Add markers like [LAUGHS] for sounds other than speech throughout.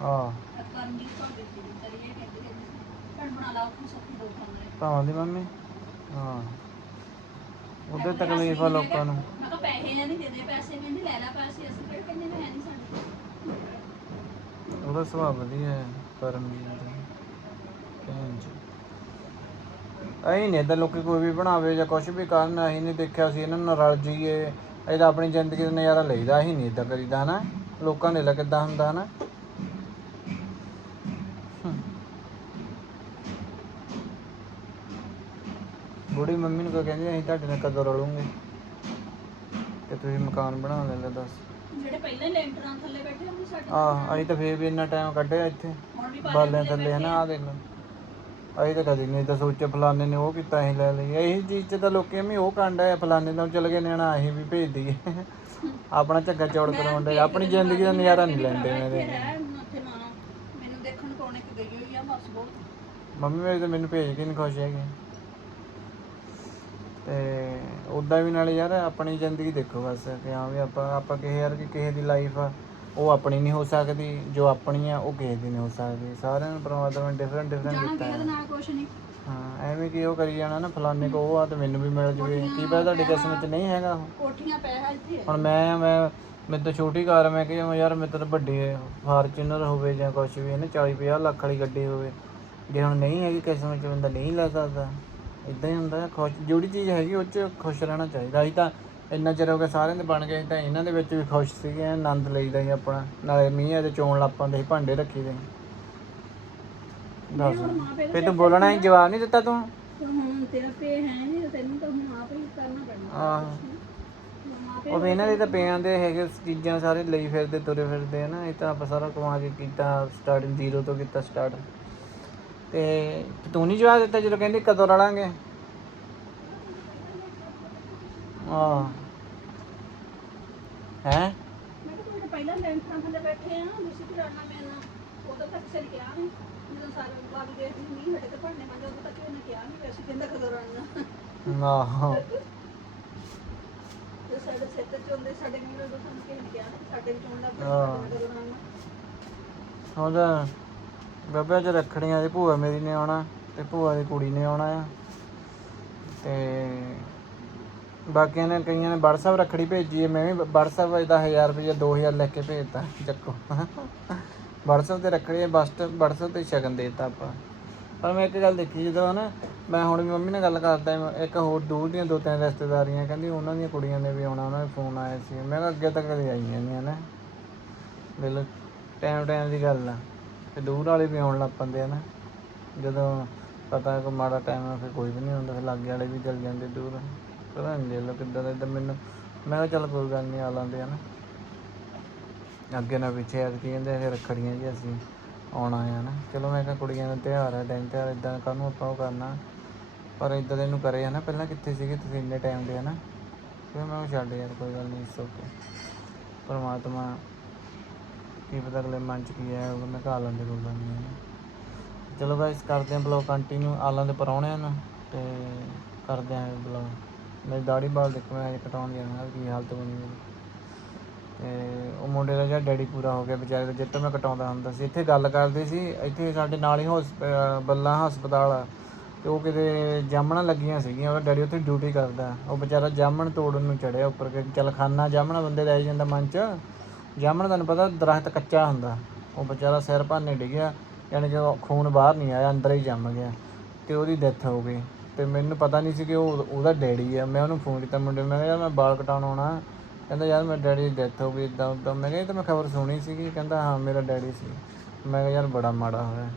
ਆ ਤੋਂ ਲਾ ਦੋ ਮੰਮੀ? ਹਾਂ। ਉਹਦੇ ਤਕਲੀਫ ਆ ਲੋਕਾਂ ਨੂੰ। ਮੈਂ ਕਿਹਾ ਪੈਸੇ ਨਹੀਂ ਦੇ ਦੇ ਪੈਸੇ ਕਹਿੰਦੀ ਲੈ ਲੈ ਪੈਸੇ ਅਸੀਂ ਕਿਹੜੇ ਕਹਿੰਦੇ ਮੈਂ ਨਹੀਂ ਸਾਡੇ ਉਹਦਾ ਸੁਭਾਅ ਵਧੀਆ ਹੈ ਪਰਮਜੀਤ ਦਾ ਕਹਿਣ ਚ ਅਹੀਂ ਨਹੀਂ ਤਾਂ ਲੋਕੀ ਕੋਈ ਵੀ ਬਣਾਵੇ ਜਾਂ ਕੁਝ ਵੀ ਕਰਨ ਅਸੀਂ ਨਹੀਂ ਦੇਖਿਆ ਸੀ ਇਹਨਾਂ ਨਾਲ ਰਲ ਜਾਈਏ। ਇਹਦਾ ਆਪਣੀ ਜ਼ਿੰਦਗੀ ਦਾ ਨਜ਼ਾਰਾ ਲਈਦਾ ਅਸੀਂ ਨਹੀਂ ਇਦਾਂ ਕਰੀਦਾ ਨਾ ਲੋਕਾਂ ਦੇ ਲਾ ਕਿੱਦਾਂ ਹੁੰਦਾ ਨਾ ਬੁੜੀ ਮੰਮੀ ਨੂੰ ਕੋ ਕਹਿੰਦੀ ਅਸੀਂ ਤੁਹਾਡੇ ਨਾਲ ਕਦੋਂ ਰਲੂਗੇ? ਤੇ ਤੁਸੀਂ ਮਕਾਨ ਬਣਾ ਲੈਂਦੇ ਦੱਸ। ਜਿਹੜੇ ਪਹਿਲਾਂ ਲੈਂਟਰਾਂ ਥੱਲੇ ਬੈਠੇ ਹੁੰਦੇ ਸਾਡੇ ਆਹ ਅਸੀਂ ਤਾਂ ਫੇਰ ਵੀ ਇੰਨਾ ਟਾਈਮ ਕੱਢਿਆ ਇੱਥੇ। ਬਾਲਿਆਂ ਥੱਲੇ ਹਨਾ ਆ ਦੇਖ ਲਓ। ਅਸੀਂ ਤਾਂ ਕਦੀ ਨਹੀਂ ਤਾਂ ਸੋਚਿਆ ਫਲਾਣੇ ਨੇ ਉਹ ਕੀਤਾ ਅਸੀਂ ਲੈ ਲਈ ਇਹੀ ਚੀਜ਼ 'ਚ ਤਾਂ ਲੋਕੀ ਵੀ ਉਹ ਕਾਂਡਾ ਫਲਾਣੇ ਨਾਲ ਚਲ ਗਏ ਨਿਆਣਾ ਅਸੀਂ ਵੀ ਭੇਜ ਦਈਏ। ਆਪਣਾ ਝੱਗਾ ਚੌੜ ਕਰਾਉਣ ਦੇ ਆਪਣੀ ਜ਼ਿੰਦਗੀ ਦਾ ਨਜ਼ਾਰਾ ਨਹੀਂ ਲੈਂਦੇ ਮੇਰੇ। ਹੈ ਮੈਨੂੰ ਦੇਖਣ ਕੋਣ ਇੱਕ ਗਈ ਹੋਈ ਆ ਬਸ ਬਹੁਤ। ਮੰਮੀ ਮੇਰੇ ਤਾਂ ਮੈਨੂੰ ਭੇਜ ਕੇ ਨਹੀਂ ਖੁਸ਼ ਹੈਗੇ। ਤੇ ਉਦਾਂ ਵੀ ਨਾਲ ਯਾਰ ਆਪਣੀ ਜ਼ਿੰਦਗੀ ਦੇਖੋ ਬਸ ਕਿ ਹਾਂ ਵੀ ਆਪਾਂ ਆਪਾਂ ਕਿਸੇ ਯਾਰ ਕਿ ਕਿਸੇ ਦੀ ਲਾਈਫ ਆ ਉਹ ਆਪਣੀ ਨਹੀਂ ਹੋ ਸਕਦੀ ਜੋ ਆਪਣੀ ਆ ਉਹ ਕਿਸੇ ਦੀ ਨਹੀਂ ਹੋ ਸਕਦੀ। ਸਾਰਿਆਂ ਨੂੰ ਪਰਮਾਤਮਾ ਨੇ ਡਿਫਰੈਂਟ ਡਿਫਰੈਂਟ ਜਾਣਾ ਕੀਤਾ ਕਿਸੇ ਹੈ। ਨਾਲ ਕੁਛ ਨਹੀਂ। ਹਾਂ ਐਵੇਂ ਕਿ ਉਹ ਕਰੀ ਜਾਣਾ ਨਾ ਫਲਾਣੇ ਕੋ ਉਹ ਆ ਤੇ ਮੈਨੂੰ ਵੀ ਮਿਲ ਜਵੇ। ਕੀ ਪਤਾ ਤੁਹਾਡੀ ਕਿਸਮਤ 'ਚ ਨਹੀਂ ਹੈਗਾ ਉਹ। ਕੋਠੀਆਂ ਪੈਸਾ ਇੱਥੇ ਹੁਣ ਮੈਂ ਮੈਂ ਮੇਰੇ ਤੋਂ ਛੋਟੀ ਕਾਰ ਮੈਂ ਕਿ ਯਾਰ ਮੇਰੇ ਤੋਂ ਵੱਡੀ ਫਾਰਚੂਨਰ ਹੋਵੇ ਜਾਂ ਕੁਝ ਵੀ ਹੈ ਨਾ 40 50 ਲੱਖ ਵਾਲੀ ਗੱਡੀ ਹੋਵੇ। ਜੇ ਹੁਣ ਨਹੀਂ ਹੈਗੀ ਕਿਸਮਤ 'ਚ ਬੰਦਾ ਨਹੀਂ ਲੈ ਸਕਦਾ। ਇਦਾਂ ਹੀ ਹੁੰਦਾ ਹੈ, ਖੁਸ਼ ਜਿਹੜੀ ਚੀਜ਼ ਹੈਗੀ ਉਹ 'ਚ ਖੁਸ਼ ਰਹਿਣਾ ਚਾਹੀਦਾ। ਅਸੀਂ ਤਾਂ ਇੰਨਾ ਚਿਰ ਹੋ ਗਿਆ ਸਾਰਿਆਂ ਦੇ ਬਣ ਗਏ ਤਾਂ ਇਹਨਾਂ ਦੇ ਵਿੱਚ ਵੀ ਖੁਸ਼ ਸੀਗੇ ਐਨ ਆਨੰਦ ਲਈਦਾ ਸੀ ਆਪਣਾ। ਨਾਲੇ ਮੀਂਹ ਦੇ ਚੋਣ ਲੱਪਾਂ ਦੇ ਭਾਂਡੇ ਰੱਖੀ ਦੇ ਦੱਸ। ਫੇ ਤੂੰ ਬੋਲਣਾ ਹੀ ਜਵਾਬ ਨਹੀਂ ਦਿੱਤਾ ਤੂੰ? ਹੁਣ ਤੇਰਾ ਪੇ ਹੈ ਨਹੀਂ ਤੈਨੂੰ ਤਾਂ ਹੁਣ ਆਪ ਹੀ ਕਰਨਾ ਪੈਣਾ। ਆਹ। ਉਹ ਵੀ ਇਹਨਾਂ ਦੇ ਤਾਂ ਪਿਆਂ ਦੇ ਹੈਗੇ ਚੀਜ਼ਾਂ ਸਾਰੇ ਲਈ ਫਿਰਦੇ ਤੁਰੇ ਫਿਰਦੇ ਆ ਨਾ ਇਹ ਤਾਂ ਆਪਾਂ ਸਾਰਾ ਕਮਾ ਕੇ ਕੀਤਾ ਸਟਾਰਟਿੰਗ ਜ਼ੀਰੋ ਤੋਂ ਕੀਤਾ ਸਟਾਰਟ ਤੇ ਤੂੰ ਨਹੀਂ ਜਵਾਬ ਦਿੱਤਾ ਜਦੋਂ ਕਹਿੰਦੀ ਕਦੋਂ ਰਲਾਂਗੇ? ਆ ਹੈ? ਮੈਂ ਕਿਹਾ ਤੁਹਾਡੇ ਪਹਿਲਾਂ ਲੈਂਟਰਾਂ ਥੱਲੇ ਬੈਠੇ ਆ ਤੁਸੀਂ ਕਿ ਰੜਨਾ ਮੈਨਾਂ ਉਦੋਂ ਤੱਕ ਕਿਸੇ ਨੇ ਕਿਹਾ ਨਹੀਂ ਜਦੋਂ ਸਾਰੇ ਬਾਗ ਦੇ ਨਹੀਂ ਹਟੇ ਤੇ ਪੜਨੇ ਮੰਨ ਉਦੋਂ ਤੱਕ ਉਹਨੇ ਕਿਹਾ ਨਹੀਂ ਵੈਸੇ ਕਹਿੰਦਾ ਕਦੋਂ ਰੜਨਾ ਆਹੋ। ਸਾਡੇ ਸਿਰ ਤੇ ਚੁੰਦੇ ਸਾਡੇ ਨਹੀਂ ਉਦੋਂ ਸਾਨੂੰ ਕਿਸੇ ਨੇ ਕਿਹਾ ਸਾਡੇ ਵੀ ਚੁੰਦਾ ਹਾਂ। ਕਦੋਂ ਰੜਨਾ ਉਹਦਾ ਗੱਬਿਆਂ ਚ ਰੱਖੜੀਆਂ ਦੀ ਭੂਆ ਮੇਰੀ ਨੇ ਆਉਣਾ ਤੇ ਭੂਆ ਦੀ ਕੁੜੀ ਨੇ ਆਉਣਾ ਆ। ਤੇ ਬਾਕੀਆਂ ਨੇ ਕਈਆਂ ਨੇ WhatsApp ਰੱਖੜੀ ਭੇਜੀ ਹੈ, ਮੈਂ ਵੀ WhatsApp ਦਾ 1000 ਰੁਪਏ 2000 ਲੈ ਕੇ ਭੇਜਤਾ, ਚੱਕੋ। WhatsApp ਤੇ ਰੱਖੜੀ ਹੈ, ਬਸ WhatsApp ਤੇ ਸ਼ਗਨ ਦੇਤਾ ਆਪਾਂ। ਪਰ ਮੈਂ ਇੱਕ ਗੱਲ ਦੇਖੀ, ਜਦੋਂ ਨਾ ਮੈਂ ਹੁਣ ਵੀ ਮੰਮੀ ਨਾਲ ਗੱਲ ਕਰਦਾ ਇੱਕ ਹੋਰ ਦੂਰ ਦੀਆਂ ਦੋ ਤਿੰਨ ਰਿਸ਼ਤੇਦਾਰੀਆਂ, ਕਹਿੰਦੀ ਉਹਨਾਂ ਦੀਆਂ ਕੁੜੀਆਂ ਨੇ ਵੀ ਆਉਣਾ, ਉਹਨਾਂ ਦੇ ਫੋਨ ਆਇਆ ਸੀ। ਮੈਂ ਕਿਹਾ ਅੱਗੇ ਤੱਕ ਕਦੇ ਆਈਆਂ ਨਹੀਂ ਨਾ ਬਿਲ ਟਾਈਮ ਟਾਈਮ ਦੀ ਗੱਲ ਆ। ਤੇ ਦੂਰ ਵਾਲੇ ਵੀ ਆਉਣ ਲੱਗ ਪੈਂਦੇ ਆ ਨਾ। ਜਦੋਂ ਪਤਾ ਕੋਈ ਮਾੜਾ ਟਾਈਮ ਆ, ਫਿਰ ਕੋਈ ਵੀ ਨਹੀਂ ਹੁੰਦਾ, ਫਿਰ ਲਾਗੇ ਵਾਲੇ ਵੀ ਚੱਲ ਜਾਂਦੇ ਦੂਰ। ਪਤਾ ਨਹੀਂ ਜੇ ਲੋ ਕਿੱਦਾਂ ਦਾ ਇੱਦਾਂ ਮੈਨੂੰ, ਮੈਂ ਕਿਹਾ ਚੱਲ ਕੋਈ ਗੱਲ ਨਹੀਂ ਆ ਲਾਂਦੇ ਆ ਨਾ। ਅੱਗੇ ਨਾ ਪਿੱਛੇ ਆ ਕੀ ਕਹਿੰਦੇ ਫਿਰ ਖੜੀਆਂ ਜੀ ਅਸੀਂ ਆਉਣਾ ਆ ਨਾ। ਚਲੋ ਮੈਂ ਕਿਹਾ ਕੁੜੀਆਂ ਦਾ ਤਿਉਹਾਰ ਹੈ ਦਿਨ ਤਿਉਹਾਰ ਇਦਾਂ ਕਾਹਨੂੰ ਆਪਾਂ ਉਹ ਕਰਨਾ। ਪਰ ਇਦਾਂ ਦੇ ਨੂੰ ਕਰੇ ਆ ਨਾ, ਪਹਿਲਾਂ ਕਿੱਥੇ ਸੀਗੇ, ਤੁਸੀਂ ਇੰਨੇ ਟਾਈਮ ਦੇ ਆ ਨਾ। ਫਿਰ ਮੈਂ ਉਹ ਛੱਡ ਯਾਰ ਕੋਈ ਗੱਲ ਨਹੀਂ ਇਸ ਓਕੇ ਪਰਮਾਤਮਾ ਕੀ ਪਤਾ ਅਗਲੇ ਮਨ ਚ ਕੀ ਹੈ, ਉਹ ਮੈਂ ਕਹਾ ਲੈਂਦੇ ਕੋਈ ਗੱਲ ਨਹੀਂ ਚਲੋ ਗਾਇਸ ਕਰਦੇ ਆਂ ਬਲੌਗ ਕੰਟੀਨਿਊ ਆਲਾਂ ਦੇ ਪਰੌਣਿਆਂ ਹਨ ਤੇ ਕਰਦੇ ਆਂ ਬਲੌਗ ਮੇਰੀ ਦਾੜੀ ਬਾਲ ਦੇਖੋ, ਮੈਂ ਅਜੇ ਕਟਾਉਣ ਗਿਆ ਹਾਂ, ਕੀ ਹਾਲਤ ਬਣੀ ਮੇਰੀ ਤੇ ਉਹ ਮੁੰਡੇ ਦਾ ਜਿਹੜਾ ਡੈਡੀ ਪੂਰਾ ਹੋ ਗਿਆ ਵਿਚਾਰੇ ਦਾ ਜਿੱਤੋਂ ਮੈਂ ਕਟਾਉਂਦਾ ਹੁੰਦਾ ਸੀ, ਇੱਥੇ ਗੱਲ ਕਰਦੇ ਸੀ, ਇੱਥੇ ਸਾਡੇ ਨਾਲ ਹੀ ਹਸਪ- ਬੱਲਾ ਹਸਪਤਾਲ ਆ। ਤੇ ਉਹ ਕਿਤੇ ਜਾਮਣਾ ਲੱਗੀਆਂ ਸੀਗੀਆਂ, ਉਹਦਾ ਡੈਡੀ ਉੱਥੇ ਡਿਊਟੀ ਕਰਦਾ। ਉਹ ਵਿਚਾਰਾ ਜਾਮਣ ਤੋੜਨ ਨੂੰ ਚੜਿਆ ਉੱਪਰ, ਕਿ ਚੱਲ ਖਾਨਾ ਜਾਮਣਾ ਬੰਦੇ ਲੈ ਜਾਂਦਾ ਮਨ ਚ ਜਾਮਣ ਤੁਹਾਨੂੰ ਪਤਾ ਦਰਖਤ ਕੱਚਾ ਹੁੰਦਾ। ਉਹ ਵਿਚਾਰਾ ਸਿਰ ਭਾਨੇ ਡਿੱਗਿਆ, ਯਾਨੀ ਕਿ ਉਹ ਖੂਨ ਬਾਹਰ ਨਹੀਂ ਆਇਆ, ਅੰਦਰ ਹੀ ਜੰਮ ਗਿਆ ਤੇ ਉਹਦੀ ਡੈਥ ਹੋ ਗਈ। ਤੇ ਮੈਨੂੰ ਪਤਾ ਨਹੀਂ ਸੀ ਕਿ ਉਹ ਉਹਦਾ ਡੈਡੀ ਆ। ਮੈਂ ਉਹਨੂੰ ਫੋਨ ਕੀਤਾ ਮੁੰਡੇ ਨੂੰ, ਮੈਂ ਕਿਹਾ, ਯਾਰ ਮੈਂ ਬਾਲ ਕਟਾਉਣ ਆਉਣਾ। ਕਹਿੰਦਾ, ਯਾਰ ਮੇਰੇ ਡੈਡੀ ਦੀ ਡੈਥ ਹੋ ਗਈ ਇਦਾਂ ਉਦਾਂ ਮੈਂ ਕਿਹਾ, ਇਹ ਤਾਂ ਮੈਂ ਖਬਰ ਸੁਣੀ ਸੀਗੀ। ਕਹਿੰਦਾ, ਹਾਂ, ਮੇਰਾ ਡੈਡੀ ਸੀ। ਮੈਂ ਕਿਹਾ, ਯਾਰ ਬੜਾ ਮਾੜਾ ਹੋਇਆ।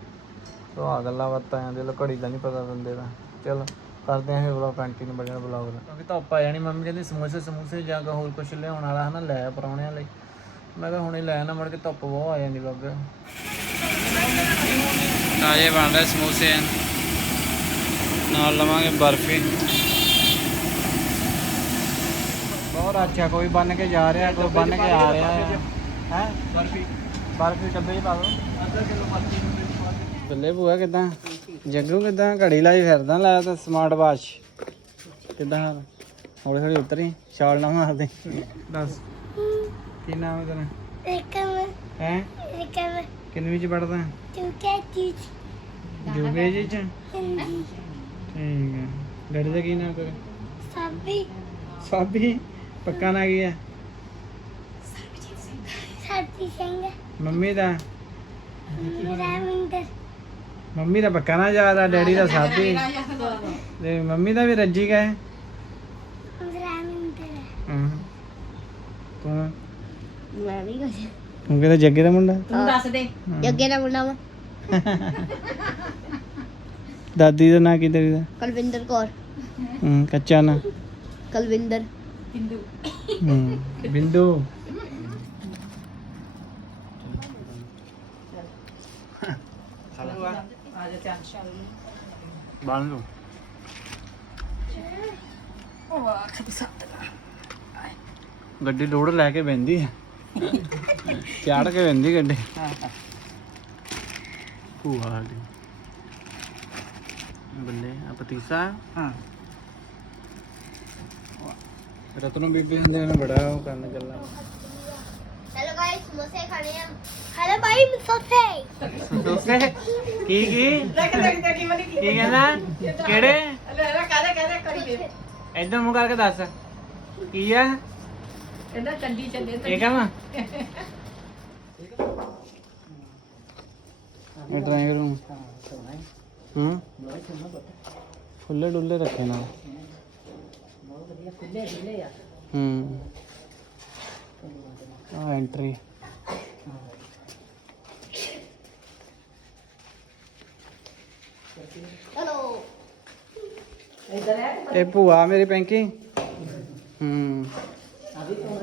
ਤੋ ਆ ਗੱਲਾਂ ਬਾਤਾਂ ਆਂ ਦੇ ਲੋ, ਘੜੀ ਦਾ ਨਹੀਂ ਪਤਾ ਬੰਦੇ ਦਾ। ਚਲ, ਕਰਦੇ ਆਂ ਇਹ ਵਲੌਗ ਕੰਟੀਨਿਊ ਬੜਿਆ ਵਲੌਗ ਦਾ। ਕਿਉਂਕਿ ਧੁੱਪ ਆ ਜਾਣੀ, ਮੰਮੀ ਕਹਿੰਦੀ ਸਮੋਸੇ ਸਮੋਸੇ ਜਾਂ ਹੋਰ ਕੁਝ ਲਿਆਉਣ ਵਾਲਾ ਹਨਾ, ਲੈ ਪਰੌਣਿਆਂ ਲਈ। ਮੈਂ ਕਿਹਾ ਹੁਣੇ ਲੈ ਨਾ ਮੁੜ ਕੇ ਧੁੱਪ ਬਹੁਤ ਆ ਜਾਂਦੀ ਬਾਬੇ। ਤਾਜ਼ੇ ਬਣ ਰਹੇ ਸਮੋਸੇ। ਨਾਲ ਲਵਾਂਗੇ ਬਰਫੀ। ਬਹੁਤ ਅੱਛਾ ਕੋਈ ਬਣ ਕੇ ਜਾ ਰਿਹਾ ਕੋਈ ਬਣ ਕੇ ਆ ਰਿਹਾ ਹੈ। ਹੈ? ਬਰਫੀ। ਬਰਫੀ ਡੱਬੇ 'ਚ ਪਾ ਦੋ ਅੱਧਾ ਕਿਲੋ ਬਰਫੀ ਬੱਲੇ ਭੂਆ ਕਿਦਾਂ? ਜੱਗੂ ਕਿਦਾਂ? ਘੜੀ ਲਾਈ ਫਿਰਦਾ ਲਾਇਆ ਤਾਂ ਸਮਾਰਟ ਵਾਚ। ਕਿਦਾਂ? ਹੌਲੀ ਹੌਲੀ ਉਤਰੀ ਛਾਲ ਨਾ ਮਾਰਦੇ। ਦੱਸ। ਕੀ ਨਾਮ ਹੈ ਤੇਰਾ? Rekam, ਹੈ? rekam, ਕਿੰਨਵੀਂ ਚ ਪੜਦਾ tu kecil, ਜੂਗੇ ਜੀ ਚ? ਠੀਕ ਹੈ। ਡੈਡੀ ਦਾ ਕੀ ਨਾਮ ਤੇਰਾ? sabi, ਸਾਬੀ? ਪੱਕਾ ਨਾ ਕੀ ਹੈ? sabi sangga, ਮੰਮੀ ਦਾ? ਮੰਮੀ ਦਾ ਪੱਕਾ ਨਾ ਯਾਦ ਆ ਡੈਡੀ ਦਾ ਸਾਬੀ। ਤੇ ਮੰਮੀ ਦਾ ਵੀ ਰੱਜੀ ਹੈ meraminter. ਹਾਂ ਤੂੰ ਮੈਂ ਵੀ ਕੁਝ ਤੂੰ ਕਿਹਦਾ ਜੱਗੇ ਦਾ ਮੁੰਡਾ? ਤੂੰ ਦੱਸ ਦੇ। ਜੱਗੇ ਦਾ ਮੁੰਡਾ ਵਾ। [LAUGHS] ਦਾਦੀ ਦਾ ਨਾਂ ਕੀ ਤੇਰੀ ਦਾ? ਕੁਲਵਿੰਦਰ ਕੌਰ। ਹੂੰ ਕੱਚਾ ਨਾ? ਕੁਲਵਿੰਦਰ। ਹਿੰਦੂ ਹੂੰ ਬਿੰਦੂ। ਆ ਜਾ ਲਓ ਉਹ ਆਖ ਪਸੰਦ ਗੱਡੀ ਲੋਡ ਲੈ ਕੇ ਬੈੰਦੀ ਹੈ ਚਾੜ ਕੇ ਬੈੰਦੀ ਗੱਡੀ ਭੂਆ ਸਾਡੀ ਬੱਲੇ ਆ ਪਤੀਸਾ ਹਾਂ ਰਤਨੋ ਬੀਬੀ ਹੁੰਦੇ ਨੇ ਬੜਾ ਉਹ ਕਰਨ ਗੱਲਾਂ ਹੈਲੋ ਗਾਇਸ ਸਮੋਸੇ ਖਾਣੇ ਆ ਹੈਲੋ ਭਾਈ ਸਮੋਸੇ ਦੋਸਤੇ ਕੀ ਕੀ ਦੇਖ ਦੇਖ ਦੇਖ ਕੀ ਮਨੀ ਕੀ ਕਹਿੰਦਾ ਕਿਹੜੇ ਲੈ ਲੈ ਕਾਦੇ ਕਾਦੇ ਕਰੀ ਦੇ ਇਧਰ ਮੂੰਹ ਕਰਕੇ ਦੱਸ ਕੀ ਆ ਕਹਿੰਦਾ ਚੰਡੀ ਚੱਲੇ ਇਹ ਕਹਾਂ ਇਹ ਡਰਾਈਵਰ ਨੂੰ ਹੂੰ ਫੁੱਲੇ ਡੁੱਲੇ ਰੱਖੇ ਨਾਲ ਬਹੁਤ ਵਧੀਆ ਖੁੱਲੇ ਖੁੱਲੇ ਆ ਹੂੰ ਆ ਐਂਟਰੀ ਹੈਲੋ ਇਧਰ ਹੈ ਇਹ ਭੂਆ ਮੇਰੀ ਪੈਂਕੀ ਹੂੰ ਹੂੰ ਇਧਰ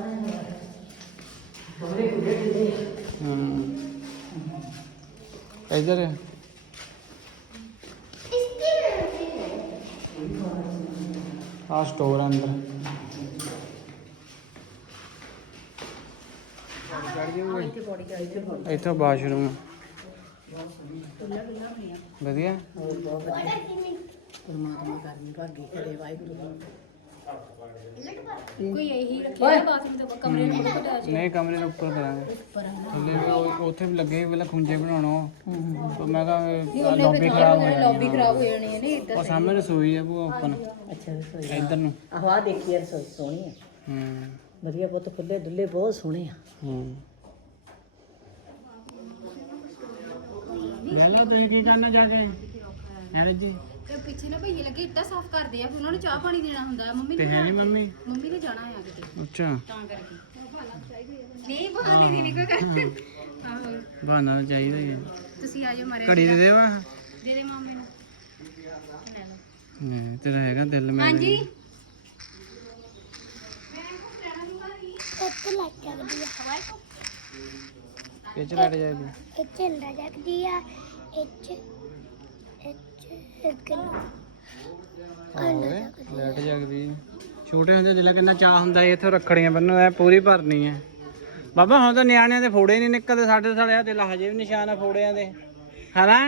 ਆ ਸਟੋਰ ਅੰਦਰ। ਇੱਥੋਂ ਬਾਥਰੂਮ। ਵਧੀਆ। ਪਰਮਾਤਮਾ ਕਰਨੀ ਭਾਗੀ ਕਰੇ ਵਾਹਿਗੁਰੂ। ਕੋਈ ਇਹੀ ਰੱਖਿਆ ਬਾਥਰੂਮ ਦੇ ਕਮਰੇ ਨੂੰ ਬੜਾ ਵੱਡਾ ਨਹੀਂ ਕਮਰੇ ਦੇ ਉੱਪਰ ਕਰਾਂਗੇ। ਥੱਲੇ ਵੀ ਉਹ- ਉੱਥੇ ਵੀ ਲੱਗੇ ਪਹਿਲਾਂ ਖੁੰਝੇ ਬਣਾਉਣਾ ਤਾਂ ਮੈਂ ਕਿਹਾ ਲੌਬੀ ਖਰਾਬ ਹੋ ਜਾਣੀ ਲੌਬੀ ਖਰਾਬ ਹੋ ਜਾਣੀ ਹੈ ਨਹੀਂ ਉਹ ਸਾਹਮਣੇ ਰਸੋਈ ਹੈ ਉਹ ਓਪਨ ਅੱਛਾ ਰਸੋਈ ਇੱਧਰ ਨੂੰ। ਆਹ ਆ ਦੇਖੀ ਯਾਰ ਰਸੋਈ ਸੋਹਣੀ ਆ। ਹੂੰ। ਵਧੀਆ ਬਹੁਤ ਖੁੱਲੇ ਡੁੱਲੇ ਬਹੁਤ ਸੋਹਣੇ ਆ। ਹੂੰ। ਲੈ ਲਓ ਤੁਸੀਂ ਕੀ ਕਰਨਾ ਜਾ ਕੇ? ਹੈਰੇ ਜੀ। ਤੇ ਪਿੱਛੇ ਨਾ ਭਈਏ ਲੱਗੇ ਇੱਟਾਂ ਸਾਫ਼ ਕਰਦੇ ਆ ਫਿਰ ਉਹਨਾਂ ਨੂੰ ਚਾਹ ਪਾਣੀ ਦੇਣਾ ਹੁੰਦਾ। ਹੈ ਮੰਮੀ ਤੇ ਨੇ ਹੈ ਨਹੀਂ ਮੰਮੀ? ਮੰਮੀ ਨੇ ਜਾਣਾ ਆ ਕਿਤੇ। ਅੱਛਾ। ਤਾਂ ਕਰਕੇ। ਨਹੀਂ ਬਹਾਨੇ ਦੀ ਨਹੀਂ ਕੋਈ ਕਰ ਆਹੋ। ਬਹਾਨਾ ਚਾਹੀਦਾ ਹੀ ਹੈ ਤੁਸੀਂ ਆ ਜਾਓ ਮਾਰੇ ਘੜੀ ਦੇ ਦੇਵਾ ਦੇ ਦੇ ਮਾਮੇ ਨੂੰ। ਲੈ ਲਓ। ਨਹੀਂ ਤੇਰਾ ਹੈਗਾ ਦਿਲ ਮੈਂ ਹਾਂਜੀ। ਇੱਥੇ ਲੱਗ ਜਾਂਦੀ ਆ। ਕਿ ਚਲਾ ਜਾਏਗੀ ਇੱਥੇ ਲੱਗ ਜਾਂਦੀ ਆ। ਇੱਕ ਲੈਟ ਜਗਦੀ ਹੈ। ਛੋਟੇ ਹੁੰਦੇ ਜਿੱਲੇ ਕਿੰਨਾ ਚਾਹ ਹੁੰਦਾ ਸੀ, ਇੱਥੇ ਰੱਖੜੀਆਂ ਬੰਨੋ ਐ ਪੂਰੀ ਭਰਨੀ ਹੈ ਬਾਬਾ, ਹੁਣ ਤਾਂ ਨਿਆਣਿਆਂ ਦੇ ਫੋੜੇ ਨਹੀਂ ਨਿਕਲਦੇ, ਸਾਡੇ ਸਾਲੇ ਆ ਤੇ ਹਜੇ ਵੀ ਨਿਸ਼ਾਨ ਆ ਫੋੜਿਆਂ ਦੇ। ਹਨਾ?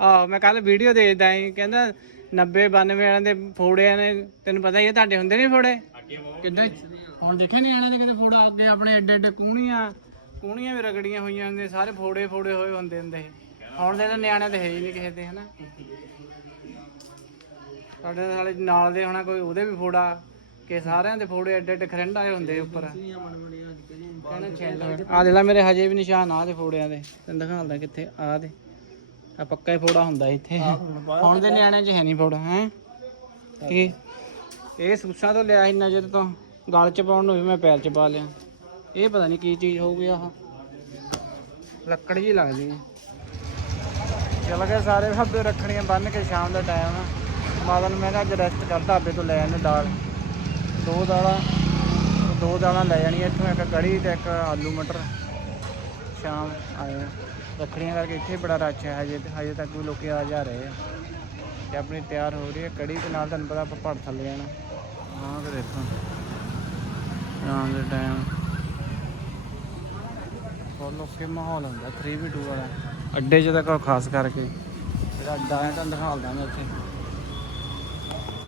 ਆਹ, ਮੈਂ ਕੱਲ ਵੀਡੀਓ ਦੇਖਦਾ ਸੀ, ਕਹਿੰਦਾ 90 92 ਵਾਲਿਆਂ ਦੇ ਫੋੜਿਆਂ ਨੇ, ਤੈਨੂੰ ਪਤਾ ਹੀ ਹੈ ਤੁਹਾਡੇ ਹੁੰਦੇ ਨਹੀਂ ਫੋੜੇ? ਕਿੱਦਾਂ ਹੁਣ ਦੇਖਿਆ ਨਿਆਣਿਆਂ ਦੇ ਕਿਤੇ ਫੋੜਾ, ਅੱਗੇ ਆਪਣੇ ਐਡੇ ਐਡੇ ਕੂਣੀਆਂ ਕੂਣੀਆਂ ਵੀ ਰਗੜੀਆਂ ਹੋਈਆਂ ਹੁੰਦੇ ਸਾਰੇ ਫੋੜੇ ਫੋੜੇ ਹੋਏ ਹੁੰਦੇ ਹੁੰਦੇ ਸੀ। ਹੁਣ ਦੇ ਤਾਂ ਨਿਆਣਿਆਂ ਦੇ ਹੈ ਹੀ ਨਹੀਂ ਕਿਸੇ ਦੇ, ਹਨਾ? ਸਾਡੇ ਨਾਲੇ ਨਾਲ ਦੇ ਹੋਣਾ ਕੋਈ ਉਹਦੇ ਵੀ ਫੋੜਾ ਕਿ ਸਾਰਿਆਂ ਦੇ ਫੋੜੇ ਐਡੇ ਐਡੇ ਖਰੰਡ ਆਏ ਹੁੰਦੇ ਉੱਪਰ। ਆ ਦੇ ਲੈ। ਮੇਰੇ ਹਜੇ ਵੀ ਨਿਸ਼ਾਨ ਆ ਦੇ ਫੋੜਿਆਂ ਦੇ। ਤੈਨੂੰ ਦਿਖਾਉਂਦਾ ਕਿੱਥੇ ਆ ਦੇ। ਆ ਪੱਕਾ ਹੀ ਫੋੜਾ ਹੁੰਦਾ ਇੱਥੇ। ਹੁਣ ਦੇ ਨਿਆਣਿਆਂ 'ਚ ਹੈ ਨਹੀਂ ਫੋੜਾ ਹੈ? ਕੀ? ਇਹ ਸੂਸਾਂ ਤੋਂ ਲਿਆ ਸੀ ਨਜ਼ਰ ਤੋਂ। ਗਲ 'ਚ ਪਾਉਣ ਨੂੰ ਵੀ ਮੈਂ ਪੈਰ 'ਚ ਪਾ ਲਿਆ। ਇਹ ਪਤਾ ਨਹੀਂ ਕੀ ਚੀਜ਼ ਹੋਊਗੀ ਆਹ। ਲੱਕੜ ਜੀ ਲੱਗਦੀ ਚਲ ਗਏ ਸਾਰੇ ਭਾਬੇ ਰੱਖੜੀਆਂ ਬੰਨ ਕੇ ਸ਼ਾਮ ਦਾ ਟਾਈਮ ਮਾਤਾ ਨੂੰ ਮੈਂ ਕਿਹਾ ਅੱਜ ਰੈਸਟ ਕਰ ਢਾਬੇ ਤੋਂ ਲੈ ਆਨੇ ਦਾਲ। ਦੋ ਦਾਲਾਂ ਦੋ ਦਾਲਾਂ ਲੈ ਜਾਣੀਆਂ ਇੱਥੋਂ ਇੱਕ ਕੜੀ ਤੇ ਇੱਕ ਆਲੂ ਮਟਰ। ਸ਼ਾਮ ਆਏ ਰੱਖੜੀਆਂ ਕਰਕੇ ਇੱਥੇ ਬੜਾ ਰੱਛ ਹੈ ਹਜੇ ਹਜੇ ਤੱਕ ਵੀ ਲੋਕੀ ਆ ਜਾ ਰਹੇ ਆ। ਤੇ ਆਪਣੀ ਤਿਆਰ ਹੋ ਰਹੀ ਹੈ ਕੜੀ ਦੇ ਨਾਲ ਤੁਹਾਨੂੰ ਪਤਾ ਆਪਾਂ ਭੜ ਥੱਲੇ ਜਾਣਾ ਹਾਂ ਕਿ ਦੇਖੋ। ਸ਼ਾਮ ਦੇ ਟਾਈਮ ਬਹੁਤ ਲੋਕੀ ਮਾਹੌਲ ਹੁੰਦਾ 3v2 ਵਾਲਾ। ਅੱਡੇ 'ਚ ਤਾਂ ਖਾਸ ਕਰਕੇ। ਜਿਹੜਾ ਅੱਡਾ ਹੈ ਤੁਹਾਨੂੰ ਦਿਖਾਉਂਦਾ ਮੈਂ ਇੱਥੇ